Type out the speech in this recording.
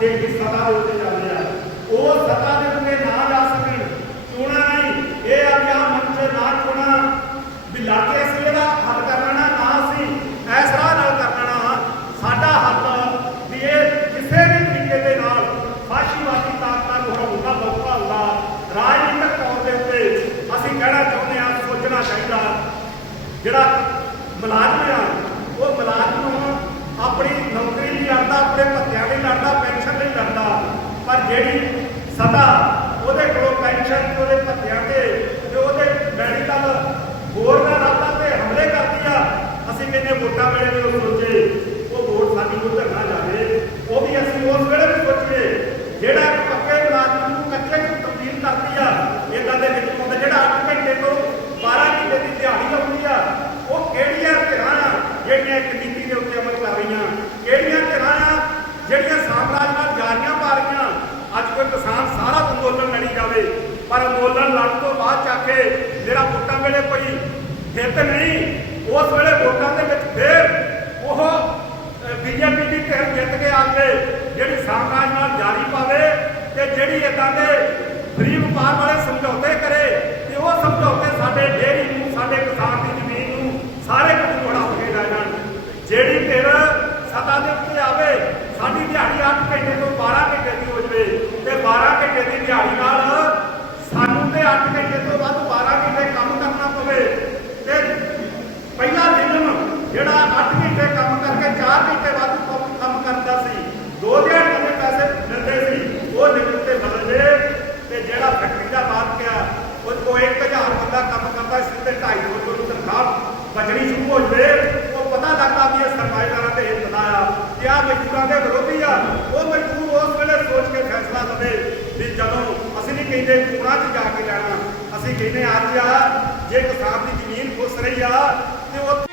ਦੇ ਦੀ ਸੱਤਾ ਦੇ ਉੱਤੇ ਜਾਂਦੇ ਆ। ਉਹ ਸੱਤਾ ਦੇ ਉੱਤੇ ਨਾ ਜਾ ਸਕਣ ਚੋਣਾਂ ਨਹੀਂ। ਇਹ ਆ ਕਿ ਆਹ ਮੰਚ ਨਾ ਚੋਣਾਂ ਵੀ ਲਾਗੇ ਅਸੀਂ ਇਹਦਾ ਹੱਲ ਕਰਨਾ ਨਾ ਨਾ ਇਸ ਰਾਹ ਨਾਲ ਕਰਨਾ ਸਾਡਾ ਹੱਲ ਵੀ ਇਹ ਕਿਸੇ ਵੀ ਤਰੀਕੇ ਦੇ ਨਾਲ ਫਾਸ਼ੀਵਾਦੀ ਤਾਕਤਾਂ ਨੂੰ ਹਰਾਉਣ ਮੌਕਾ ਹੁੰਦਾ ਰਾਜਨੀਤਿਕ ਤੌਰ ਦੇ ਉੱਤੇ ਅਸੀਂ ਕਹਿਣਾ ਚਾਹੁੰਦੇ ਹਾਂ, ਸੋਚਣਾ ਚਾਹੀਦਾ। ਜਿਹੜਾ ਮੁਲਾਜ਼ਮ ਆ ਜਿਹੜੀ ਸਦਾ ਉਹਦੇ ਕੋਲੋਂ ਪੈਨਸ਼ਨ ਤੇ ਉਹਦੇ ਭੱਤਿਆਂ ਤੇ ਤੇ ਉਹਦੇ ਮੈਡੀਕਲ ਹੋਰ ਦਾ ਰਾਤਾ ਤੇ ਹਮਲੇ ਕਰਦੀ ਆ। ਅਸੀਂ ਕਹਿੰਦੇ ਵੋਟਾਂ ਵੇਲੇ ਵੀ ਉਹ ਸੋਚੇ, ਉਹ ਵੋਟ ਸਾਡੀ ਉੱਧਰ ਨਾ ਜਾਵੇ। ਉਹ ਵੀ ਅਸੀਂ ਉਸ ਵੇਲੇ ਵੀ ਸੋਚੀਏ, ਜਿਹੜਾ ਪੱਕੇ ਮੁਲਾਜ਼ਮ ਨੂੰ ਕੱਚੇ ਨੂੰ ਤਬਦੀਲ ਕਰਦੀ ਆ ਇਦਾਂ ਦੇ ਵਿੱਚ ਹੁੰਦਾ ਜਿਹੜਾ 8 ਘੰਟੇ ਤੋਂ 12 ਘੰਟੇ ਦੀ ਦਿਹਾੜੀ ਆਉਂਦੀ ਆ, ਉਹ ਕਿਹੜੀਆਂ ਧਿਰਾਂ ਜਿਹੜੀਆਂ ਇੱਕ ਨੀਤੀ ਦੇ ਉੱਤੇ ਅਮਲ ਕਰ ਰਹੀਆਂ, ਕਿਹੜੀਆਂ ਧਿਰਾਂ ਜਿਹੜੀਆਂ ਸਾਮਰਾਜ ਨਾਲ ਜਾਰੀਆਂ ਪਾ ਰਹੀਆਂ ਅੱਜ ਕੋਈ ਕਿਸਾਨ ਸਾਰਾ ਅੰਦੋਲਨ ਪਰ ਅੰਦੋਲਨ ਲੜਨ ਤੋਂ ਬਾਅਦ ਜਾ ਕੇ ਜਿਹੜਾ ਵੋਟਾਂ ਵੇਲੇ ਕੋਈ ਹਿੱਤ ਨਹੀਂ, ਉਸ ਵੇਲੇ ਵੋਟਾਂ ਦੇ ਵਿੱਚ ਫੇਰ ਉਹ ਬੀਜੇਪੀ ਦੀ ਧਿਰ ਜਿੱਤ ਕੇ ਆ ਕੇ ਜਿਹੜੀ ਸਾਮਰਾਜ ਨਾਲ ਜਾਰੀ ਪਾਵੇ ਤੇ ਜਿਹੜੀ ਇਦਾਂ ਦੇ ਫਰੀ ਵਪਾਰ ਵਾਲੇ ਸਮਝੌਤੇ ਕਰੇ ਤੇ ਉਹ ਸਮਝੌਤੇ ਸਾਡੇ ਡੇਰੀ ਨੂੰ, ਸਾਡੇ ਕਿਸਾਨ ਦੀ ਜ਼ਮੀਨ ਨੂੰ ਸਾਰੇ ਕੁਝ ਥੋੜਾ ਹੋ ਕੇ ਰਹਿ ਜਾਣ। ਜਿਹੜੀ ਧਿਰ ਸਤਾ ਦੇ ਉੱਤੇ ਆਵੇ, ਸਾਡੀ ਦਿਹਾੜੀ 8 ਘੰਟੇ ਤੋਂ 12 ਘੰਟੇ ਦੀ ਹੋ ਜਵੇ ਤੇ 12 ਘੰਟੇ ਦੀ ਦਿਹਾੜੀ ਨਾਲ ਸਾਨੂੰ ਤੇ 8 ਘੰਟੇ ਤੋਂ ਵੱਧ 12 ਘੰਟੇ ਕੰਮ ਕਰਨਾ ਪਵੇ ਤੇ ਪਹਿਲਾ ਨਿਯਮ ਜਿਹੜਾ 8 ਘੰਟੇ ਕੰਮ ਕਰਕੇ 4 ਘੰਟੇ ਵੱਧ ਕੰਮ- ਕੰਮ ਕਰਦਾ ਸੀ ਦੋ ਦਿਹਾੜੀਆਂ ਦੇ ਪੈਸੇ ਮਿਲਦੇ ਸੀ ਉਹ ਨਿਯਮ ਤੇ ਬਦਲ ਜੇ ਤੇ ਜਿਹੜਾ ਫੈਕਟਰੀ ਦਾ ਮਾਲਕ ਆ ਉਹ ਕੋ 1000 ਬੰਦਾ ਕੰਮ ਕਰਦਾ ਸੀ ਤੇ 250 ਤੋਂ ਤਨਖਾਹ ਬਚਣੀ ਸ਼ੁਰੂ ਹੋ ਜਵੇ ਉਹ ਪਤਾ ਲੱਗਦਾ ਤੇ ਹਿੱਤ ਦਾ ਕਿ ਆ ਮਜ਼ਦੂਰਾਂ ਦੇ ਵਿਰੋਧੀ ਆ। ਉਹ ਮਜ਼ਦੂਰ ਉਸ ਵੇਲੇ ਸੋਚ ਕੇ ਫੈਸਲਾ ਲਵੇ ਵੀ ਜਦੋਂ ਅਸੀਂ ਨਹੀਂ ਕਹਿੰਦੇ ਚੋਣਾਂ 'ਚ ਜਾ ਕੇ ਲੈਣਾ, ਅਸੀਂ ਕਹਿੰਦੇ ਅੱਜ ਆ, ਜੇ ਕਿਸਾਨ ਦੀ ਜ਼ਮੀਨ ਖੁੱਸ ਰਹੀ ਆ, ਤੇ ਉਹ